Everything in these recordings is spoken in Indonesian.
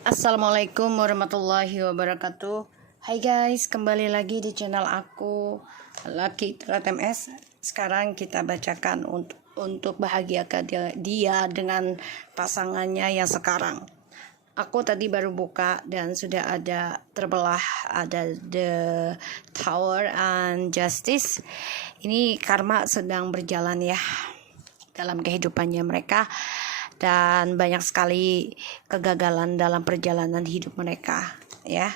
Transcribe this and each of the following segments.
Assalamualaikum warahmatullahi wabarakatuh. Hai guys, kembali lagi di channel aku Lucky MS. Sekarang kita bacakan untuk bahagiakan dia dengan pasangannya yang sekarang. Aku tadi baru buka dan sudah ada terbelah, ada The Tower and Justice. Ini karma sedang berjalan ya dalam kehidupannya mereka, dan banyak sekali kegagalan dalam perjalanan hidup mereka ya,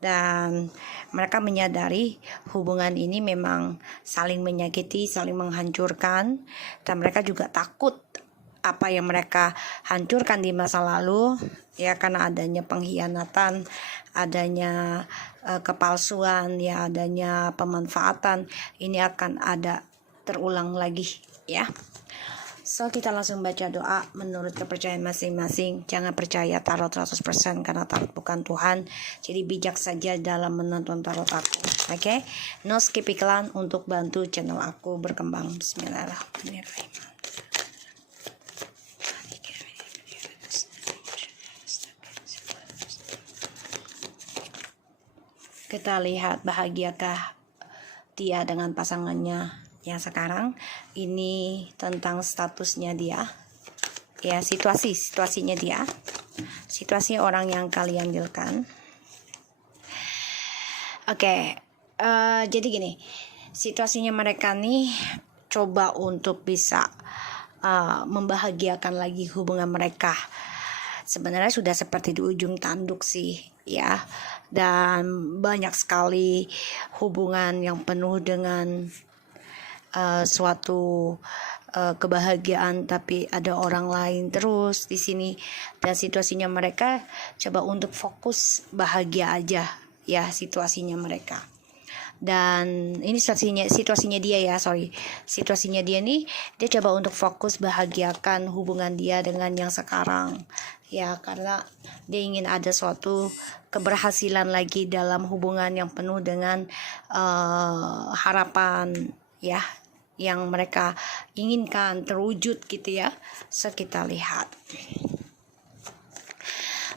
dan mereka menyadari hubungan ini memang saling menyakiti, saling menghancurkan, dan mereka juga takut apa yang mereka hancurkan di masa lalu ya, karena adanya pengkhianatan, adanya kepalsuan ya, adanya pemanfaatan, ini akan ada terulang lagi ya. So kita langsung baca doa menurut kepercayaan masing-masing. Jangan percaya tarot 100% karena tarot bukan Tuhan. Jadi bijak saja dalam menonton tarot aku. Oke? No skip iklan untuk bantu channel aku berkembang. Bismillahirrahmanirrahim. Kita lihat bahagiakah dia dengan pasangannya yang sekarang. Ini tentang statusnya dia ya, situasinya dia, situasi orang yang kalian dealkan. Jadi gini, situasinya mereka nih coba untuk bisa membahagiakan lagi hubungan mereka. Sebenarnya sudah seperti di ujung tanduk sih ya, dan banyak sekali hubungan yang penuh dengan suatu kebahagiaan, tapi ada orang lain terus di sini, dan situasinya mereka coba untuk fokus bahagia aja ya situasinya mereka. Dan ini situasinya dia ya, situasinya dia nih, dia coba untuk fokus bahagiakan hubungan dia dengan yang sekarang ya, karena dia ingin ada suatu keberhasilan lagi dalam hubungan yang penuh dengan harapan ya, yang mereka inginkan terwujud gitu ya. So kita lihat,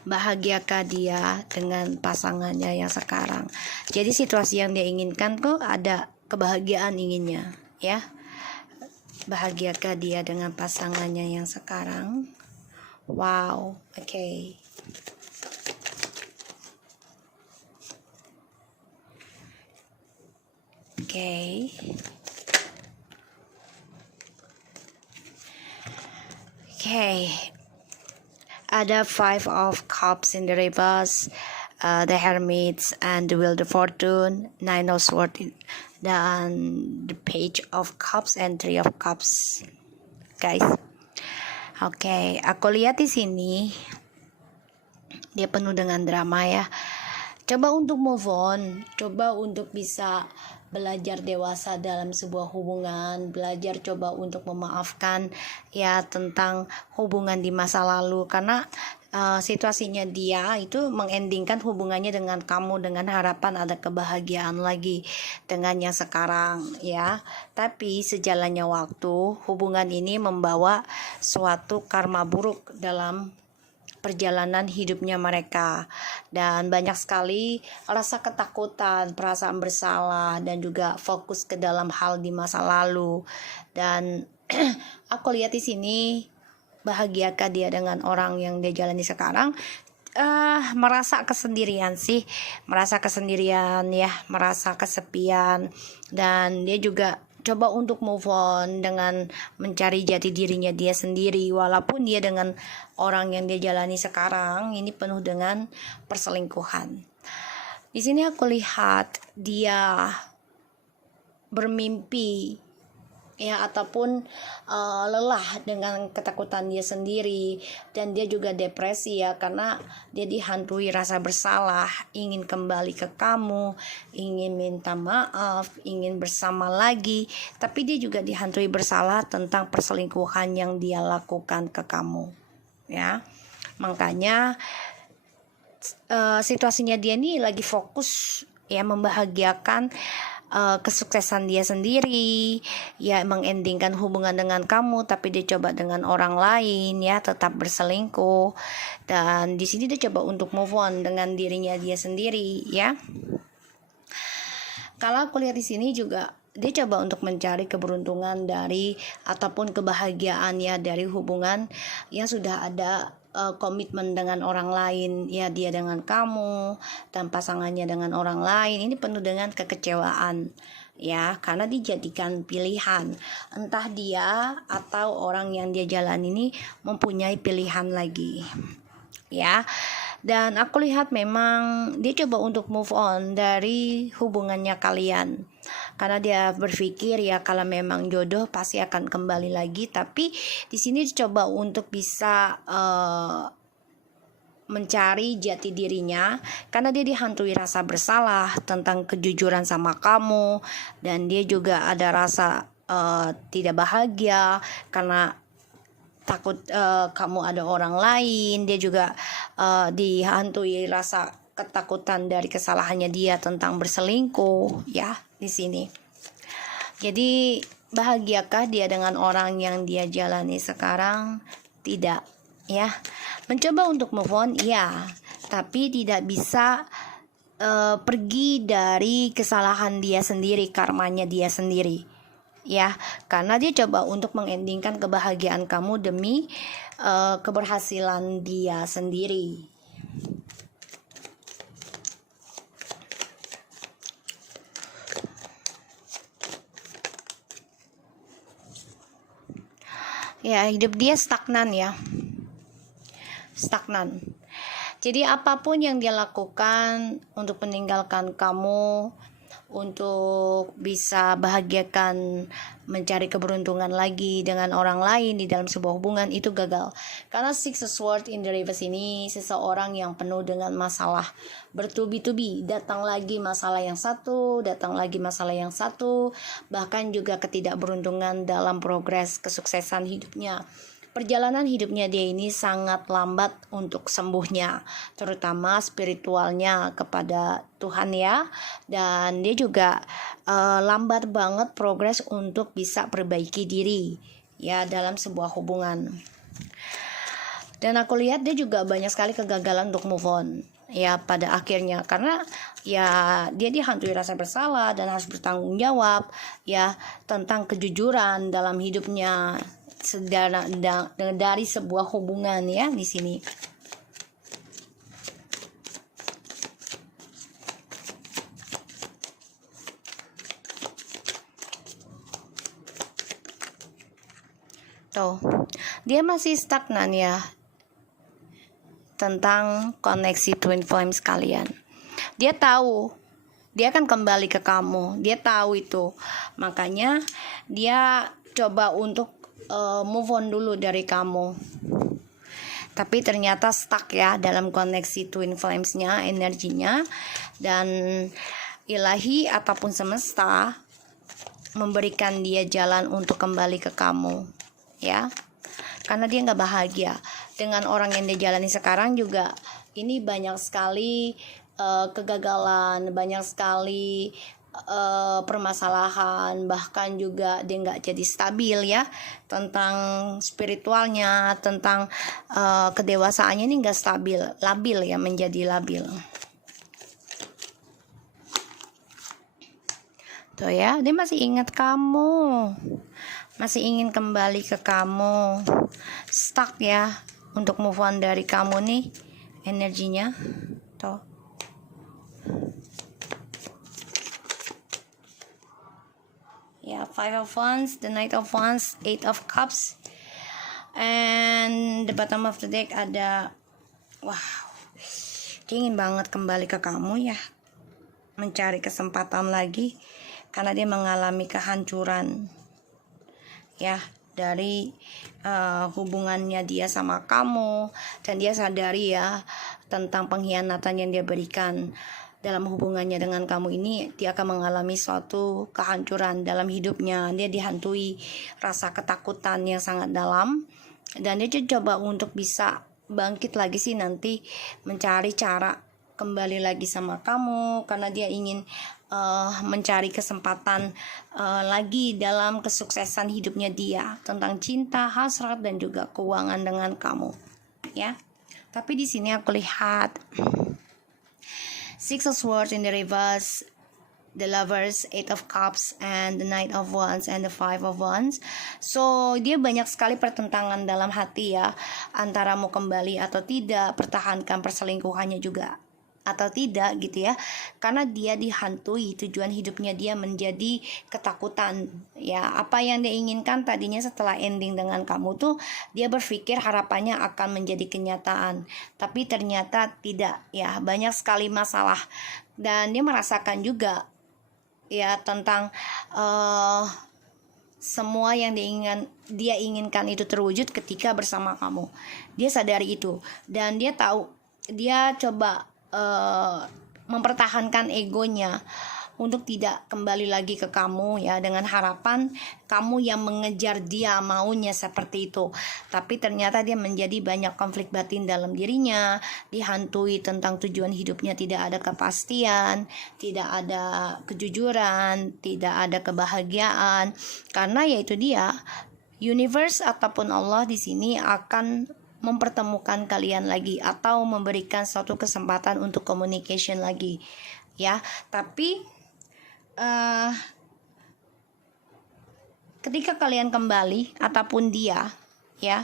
bahagiakah dia dengan pasangannya yang sekarang. Jadi situasi yang dia inginkan tuh ada kebahagiaan inginnya ya. Bahagiakah dia dengan pasangannya yang sekarang? Wow, oke. Ada Five of Cups in the reverse, the Hermits and the Wheel of Fortune, Nine of Swords, dan the Page of Cups and Three of Cups, guys. Aku lihat di sini dia penuh dengan drama ya. Coba untuk move on, coba untuk bisa belajar dewasa dalam sebuah hubungan, belajar coba untuk memaafkan ya tentang hubungan di masa lalu, karena situasinya dia itu mengendingkan hubungannya dengan kamu dengan harapan ada kebahagiaan lagi dengan yang sekarang ya. Tapi sejalannya waktu, hubungan ini membawa suatu karma buruk dalam perjalanan hidupnya mereka, dan banyak sekali rasa ketakutan, perasaan bersalah, dan juga fokus ke dalam hal di masa lalu. Dan aku lihat di sini, bahagiakah dia dengan orang yang dia jalani sekarang? Merasa kesendirian ya, merasa kesepian, dan dia juga coba untuk move on dengan mencari jati dirinya dia sendiri, walaupun dia dengan orang yang dia jalani sekarang ini penuh dengan perselingkuhan. Di sini aku lihat dia bermimpi ya, ataupun lelah dengan ketakutan dia sendiri, dan dia juga depresi ya, karena dia dihantui rasa bersalah, ingin kembali ke kamu, ingin minta maaf, ingin bersama lagi, tapi dia juga dihantui bersalah tentang perselingkuhan yang dia lakukan ke kamu ya. Makanya situasinya dia nih lagi fokus ya membahagiakan kesuksesan dia sendiri, ya mengendingkan hubungan dengan kamu, tapi dia coba dengan orang lain, ya tetap berselingkuh. Dan di sini dia coba untuk move on dengan dirinya dia sendiri, ya. Kalau aku lihat di sini juga dia coba untuk mencari keberuntungan dari ataupun kebahagiaan ya dari hubungan yang sudah ada komitmen dengan orang lain, ya dia dengan kamu dan pasangannya dengan orang lain. Ini penuh dengan kekecewaan, ya, karena dijadikan pilihan. Entah dia atau orang yang dia jalan ini mempunyai pilihan lagi, ya. Dan aku lihat memang dia coba untuk move on dari hubungannya kalian, karena dia berpikir ya kalau memang jodoh pasti akan kembali lagi. Tapi di sini coba untuk bisa mencari jati dirinya, karena dia dihantui rasa bersalah tentang kejujuran sama kamu, dan dia juga ada rasa tidak bahagia karena takut kamu ada orang lain. Dia juga dihantui rasa ketakutan dari kesalahannya dia tentang berselingkuh, ya di sini. Jadi bahagiakah dia dengan orang yang dia jalani sekarang? Tidak, ya. Mencoba untuk move on, ya, tapi tidak bisa pergi dari kesalahan dia sendiri, karmanya dia sendiri, ya, karena dia coba untuk mengendingkan kebahagiaan kamu demi keberhasilan dia sendiri. Ya, hidup dia stagnan, ya, stagnan. Jadi apapun yang dia lakukan untuk meninggalkan kamu, untuk bisa bahagiakan, mencari keberuntungan lagi dengan orang lain di dalam sebuah hubungan, itu gagal. Karena Six of Swords in the Reverse ini seseorang yang penuh dengan masalah bertubi-tubi, datang lagi masalah yang satu, datang lagi masalah yang satu, bahkan juga ketidakberuntungan dalam progres kesuksesan hidupnya. Perjalanan hidupnya dia ini sangat lambat untuk sembuhnya, terutama spiritualnya kepada Tuhan, ya. Dan dia juga lambat banget progres untuk bisa perbaiki diri, ya, dalam sebuah hubungan. Dan aku lihat dia juga banyak sekali kegagalan untuk move on, ya, pada akhirnya, karena ya dia dihantui rasa bersalah dan harus bertanggung jawab, ya, tentang kejujuran dalam hidupnya dari sebuah hubungan, ya, di sini. Tuh, dia masih stagnan, ya, tentang koneksi twin flames kalian. Dia tahu dia akan kembali ke kamu, dia tahu itu. Makanya dia coba untuk move on dulu dari kamu, tapi ternyata stuck, ya, dalam koneksi twin flames-nya, energinya. Dan ilahi ataupun semesta memberikan dia jalan untuk kembali ke kamu, ya, karena dia nggak bahagia dengan orang yang dia jalani sekarang. Juga ini banyak sekali kegagalan, banyak sekali permasalahan, bahkan juga dia nggak jadi stabil, ya, tentang spiritualnya, tentang kedewasaannya ini nggak stabil, labil, ya, menjadi labil. Tuh, ya, dia masih ingat kamu, masih ingin kembali ke kamu, stuck, ya, untuk move on dari kamu nih energinya. Tuh, ya, Five of Wands, the Knight of Wands, Eight of Cups, and the bottom of the deck ada, wow, dia ingin banget kembali ke kamu, ya, mencari kesempatan lagi, karena dia mengalami kehancuran, ya, dari hubungannya dia sama kamu. Dan dia sadari, ya, tentang pengkhianatan yang dia berikan dalam hubungannya dengan kamu ini. Dia akan mengalami suatu kehancuran dalam hidupnya. Dia dihantui rasa ketakutan yang sangat dalam, dan dia coba untuk bisa bangkit lagi sih nanti, mencari cara kembali lagi sama kamu, karena dia ingin mencari kesempatan lagi dalam kesuksesan hidupnya dia, tentang cinta, hasrat, dan juga keuangan dengan kamu, ya. Tapi di sini aku lihat Six of Swords in the reverse, the Lovers, Eight of Cups, and the Knight of Wands, and the Five of Wands. So dia banyak sekali pertentangan dalam hati ya, antara mau kembali atau tidak, pertahankan perselingkuhannya juga atau tidak gitu ya, karena dia dihantui, tujuan hidupnya dia menjadi ketakutan ya. Apa yang dia inginkan tadinya setelah ending dengan kamu tuh, dia berpikir harapannya akan menjadi kenyataan, tapi ternyata tidak ya. Banyak sekali masalah, dan dia merasakan juga ya tentang semua yang dia inginkan itu terwujud ketika bersama kamu. Dia sadari itu, dan dia tahu, dia coba mempertahankan egonya untuk tidak kembali lagi ke kamu ya, dengan harapan kamu yang mengejar dia maunya seperti itu. Tapi ternyata dia menjadi banyak konflik batin dalam dirinya, dihantui tentang tujuan hidupnya, tidak ada kepastian, tidak ada kejujuran, tidak ada kebahagiaan. Karena yaitu dia, universe ataupun Allah di sini akan mempertemukan kalian lagi atau memberikan suatu kesempatan untuk communication lagi ya. Tapi ketika kalian kembali ataupun dia ya,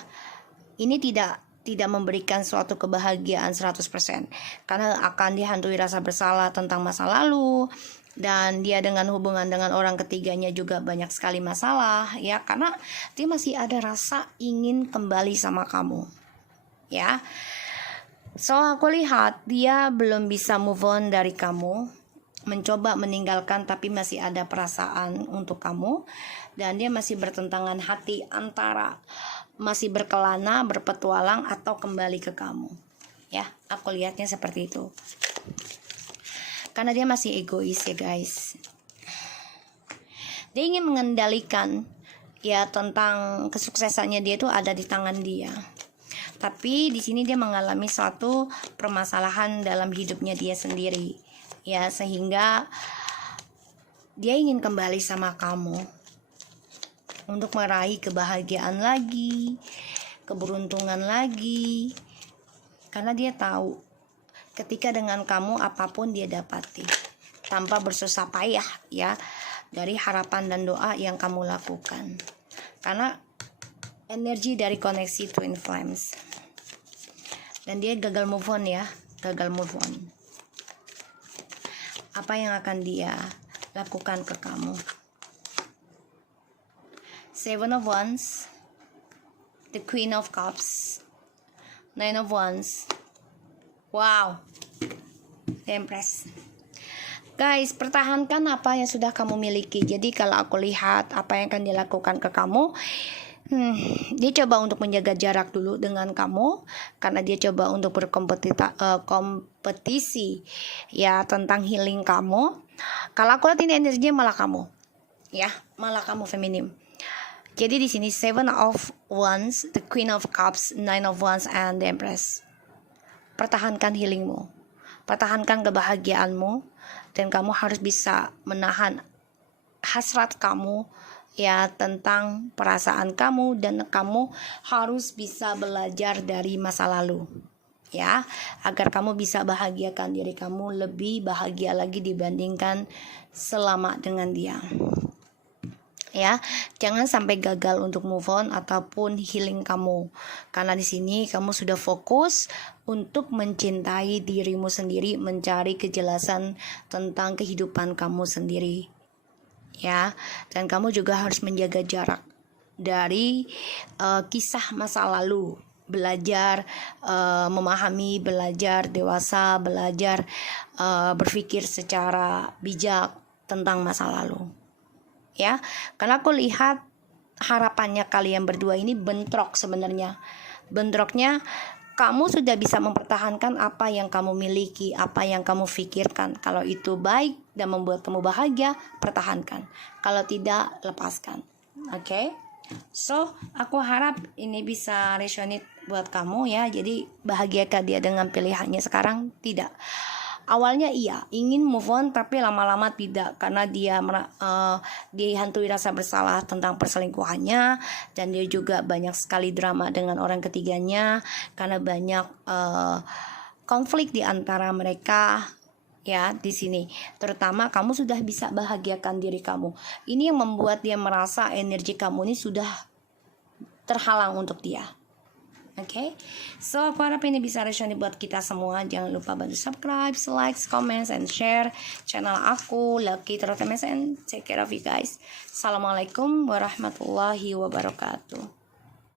ini tidak memberikan suatu kebahagiaan 100%, karena akan dihantui rasa bersalah tentang masa lalu, dan dia dengan hubungan dengan orang ketiganya juga banyak sekali masalah ya, karena dia masih ada rasa ingin kembali sama kamu ya. So aku lihat dia belum bisa move on dari kamu, mencoba meninggalkan tapi masih ada perasaan untuk kamu, dan dia masih bertentangan hati antara masih berkelana, berpetualang, atau kembali ke kamu ya. Aku lihatnya seperti itu, karena dia masih egois ya guys. Dia ingin mengendalikan ya, tentang kesuksesannya dia itu ada di tangan dia. Tapi di sini dia mengalami suatu permasalahan dalam hidupnya dia sendiri ya, sehingga dia ingin kembali sama kamu untuk meraih kebahagiaan lagi, keberuntungan lagi, karena dia tahu ketika dengan kamu apapun dia dapati tanpa bersusah payah ya, dari harapan dan doa yang kamu lakukan, karena energi dari koneksi Twin Flames. Dan dia gagal move on ya, gagal move on. Apa yang akan dia lakukan ke kamu? Seven of Wands, the Queen of Cups, Nine of Wands, wow, the Empress. Guys, pertahankan apa yang sudah kamu miliki. Jadi kalau aku lihat apa yang akan dilakukan ke kamu, dia coba untuk menjaga jarak dulu dengan kamu, karena dia coba untuk berkompetisi ya tentang healing kamu. Kalau aku lihat ini energinya malah kamu ya, malah kamu feminim. Jadi di sini Seven of Wands, the Queen of Cups, Nine of Wands, and the Empress. Pertahankan healingmu, pertahankan kebahagiaanmu, dan kamu harus bisa menahan hasrat kamu ya tentang perasaan kamu, dan kamu harus bisa belajar dari masa lalu ya, agar kamu bisa bahagiakan diri kamu lebih bahagia lagi dibandingkan selama dengan dia ya. Jangan sampai gagal untuk move on ataupun healing kamu, karena di sini kamu sudah fokus untuk mencintai dirimu sendiri, mencari kejelasan tentang kehidupan kamu sendiri ya. Dan kamu juga harus menjaga jarak dari kisah masa lalu, belajar memahami, belajar dewasa, belajar berpikir secara bijak tentang masa lalu ya. Karena aku lihat harapannya kalian berdua ini bentrok sebenarnya. Bentroknya, kamu sudah bisa mempertahankan apa yang kamu miliki, apa yang kamu pikirkan. Kalau itu baik dan membuat kamu bahagia, pertahankan. Kalau tidak, lepaskan. Oke? So, aku harap ini bisa resonate buat kamu ya. Jadi, bahagiakah dia dengan pilihannya sekarang? Tidak. Awalnya iya ingin move on, tapi lama-lama tidak, karena dia dihantui rasa bersalah tentang perselingkuhannya, dan dia juga banyak sekali drama dengan orang ketiganya karena banyak konflik di antara mereka. Ya, di sini terutama kamu sudah bisa bahagiakan diri kamu. Ini yang membuat dia merasa energi kamu ini sudah terhalang untuk dia. Oke, so aku harap ini bisa resonate buat kita semua. Jangan lupa bantu subscribe, like, comment, and share channel aku Lucky Terus, and take care of you guys. Assalamualaikum warahmatullahi wabarakatuh.